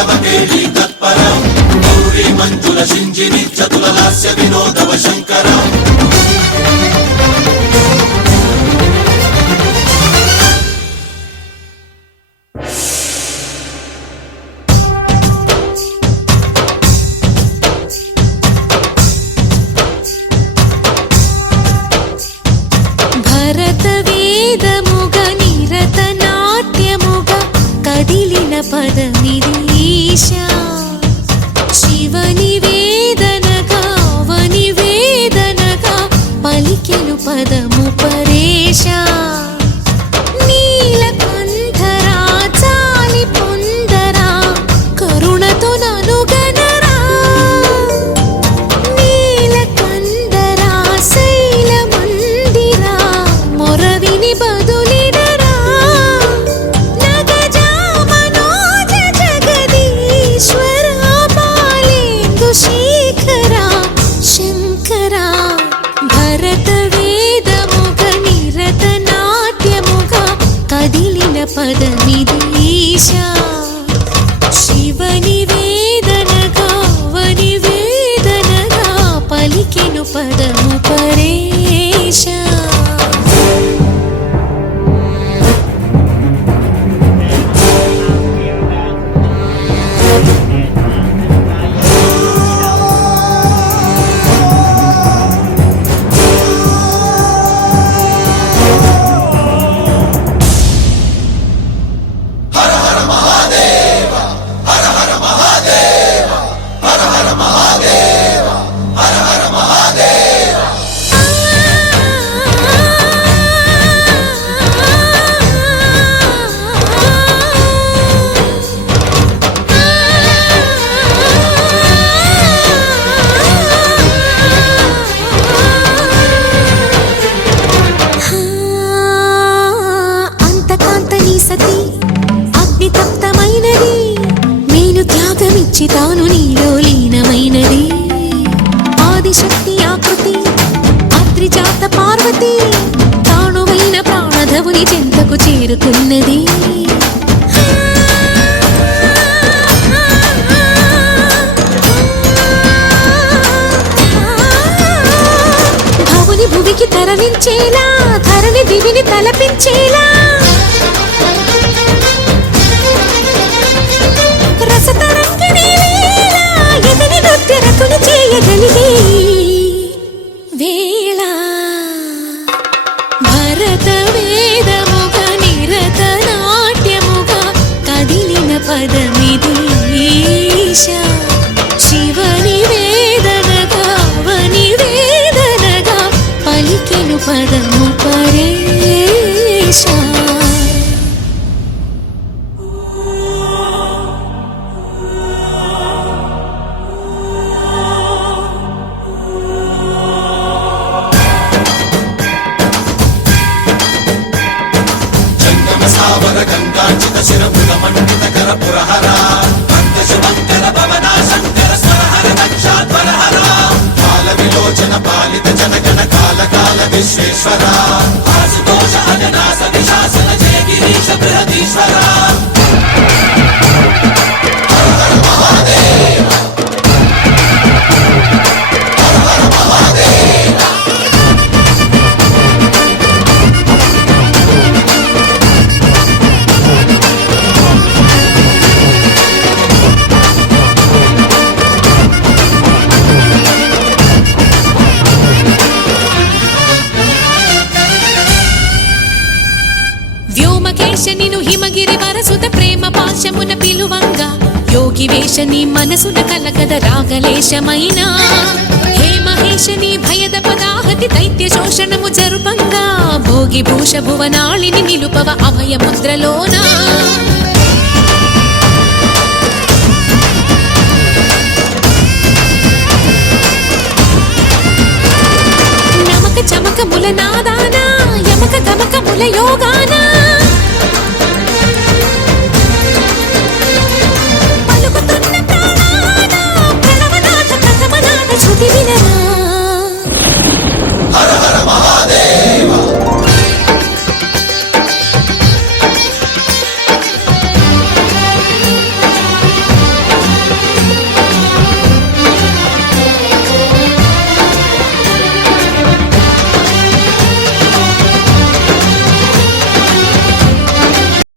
తాండవ కేళీ తత్పరం గౌరీ మంజుల శింజిని చతుల లాస్య వినోదవ శంకరం పదమిదీశా శివని వేదనగా వని వేదనగా పలికెను పదము పరేశా నీలకంఠరా చాలి పొందరా కరుణతో ననుగనరా నీలకందరా శైల మందిరా మొరవిని బదులిడరా శేఖరా శంకరా భరత వేదముగ నిరత నాట్యముగా కదిలిన పదమిదీశా శివని వేదనగా వని వేదనగా పలికెను పదము పరేశా తాను నీలో లీనమైనది ఆదిశక్తి ఆకృతి అత్రిజాత పార్వతి తానువైన ప్రాణధవుని చెంతకు చేరుతున్నది భవుని భువికి తరలించేలా ధరణి దివిని తలపించేలా రతులు చేయగలిగే వేళ భరత వేదముగ నిరత నాట్యముగా కదిలిన పదమిదీశా శివని వేదనగా వని వేదనగా పలికెను పదము పరేశా గంగాచిత శిరముల మండిత కర పురహర అంత శుభంకర భవనా శంకర స్వరహర దక్షాధ్వరహర కాల విలోచన పాలిత జనగణ కాల కాల విశ్వేశ్వర ఆశుతోష అజనాశ విశాసన జయ గిరీశ బృహదీశ్వర హర హర మహాదేవ హర హర మహాదేవ వ్యోమకేశనిను హిమగిరి వరసుత ప్రేమ పాశమున పిలువంగా యోగి వేషని మనసున కలకద రాగలేశమైనా హే మహేశని భయద పదాహతి దైత్య శోషణము జరుపంగా భోగి భూష భువనాళిని నిలుపవ అభయ ముద్రలోనా నమక చమక ముల నాదానా యమక గమక ముల యోగానా